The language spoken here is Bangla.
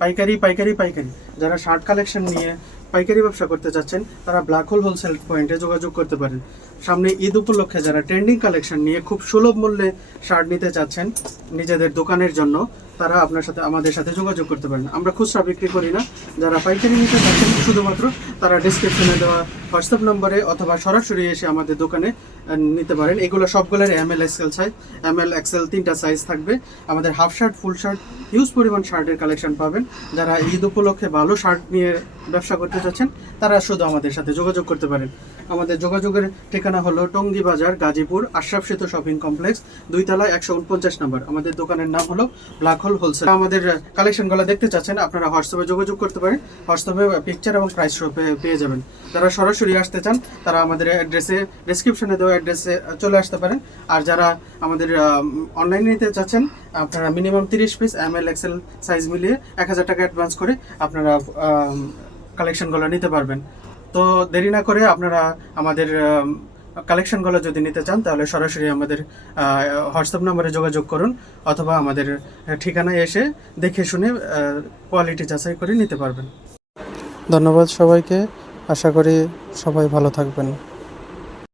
পাইকারি পাইকারি পাইকারি যারা শার্ট কালেকশন নিয়ে পাইকারি ব্যবসা করতে চাচ্ছেন তারা ব্ল্যাক হোল হোলসেল পয়েন্টে যোগাযোগ করতে পারেন। সামনে ঈদ উপলক্ষে যারা ট্রেন্ডিং কালেকশন নিয়ে খুব সুলভ মূল্যে শার্ট নিতে চাচ্ছেন নিজেদের দোকানের জন্য, তারা আমাদের সাথে যোগাযোগ করতে পারেন। আমরা খুচরা বিক্রি করি না। যারা পাইকারি নিতে চাচ্ছেন শুধুমাত্র তারা ডিসক্রিপশনে দেওয়া হোয়াটসঅ্যাপ নম্বরে অথবা সরাসরি এসে আমাদের দোকানে নিতে পারেন। এগুলো সবগুলোর ML XL size, ML XL 3টা সাইজ থাকবে। আমাদের half shirt, full shirt, huge পরিমাণ শার্টের কালেকশন পাবেন। যারা ঈদ উপলক্ষে ভালো শার্ট নিয়ে ব্যবসা করতে চাচ্ছেন তারা শুধু আমাদের সাথে যোগাযোগ করতে পারেন। আমাদের যোগাযোগের ঠিকানা হলো টঙ্গী বাজার, গাজীপুর, আশরাফ সেতু শপিং কমপ্লেক্স, 2 তলায় 149 নম্বর। আমাদের দোকানের নাম হলো ব্ল্যাক হোল হোলসেল। আমাদের কালেকশনগুলো দেখতে চাচ্ছেন আপনারা হোয়াটসঅ্যাপে যোগাযোগ করতে পারেন। হোয়াটসঅ্যাপে পিকচার এবং প্রাইস পেয়ে যাবেন। যারা সরাসরি আসতে চান তারা আমাদের অ্যাড্রেসে, ডেসক্রিপশনে দেওয়া অ্যাড্রেসে চলে আসতে পারেন। আর যারা আমাদের অনলাইনে নিতে চাচ্ছেন আপনারা minimum 30 piece ML XL size মিলিয়ে 1000 টাকা অ্যাডভান্স করে আপনারা কালেকশনগুলো নিতে পারবেন। তো দেরি না করে আপনারা আমাদের কালেকশনগুলো যদি নিতে চান তাহলে সরাসরি আমাদের হোয়াটসঅ্যাপ নম্বরে যোগাযোগ করুন অথবা আমাদের ঠিকানায় এসে দেখে শুনে কোয়ালিটি যাচাই করে নিতে পারবেন। ধন্যবাদ সবাইকে। আশা করি সবাই ভালো থাকবেন।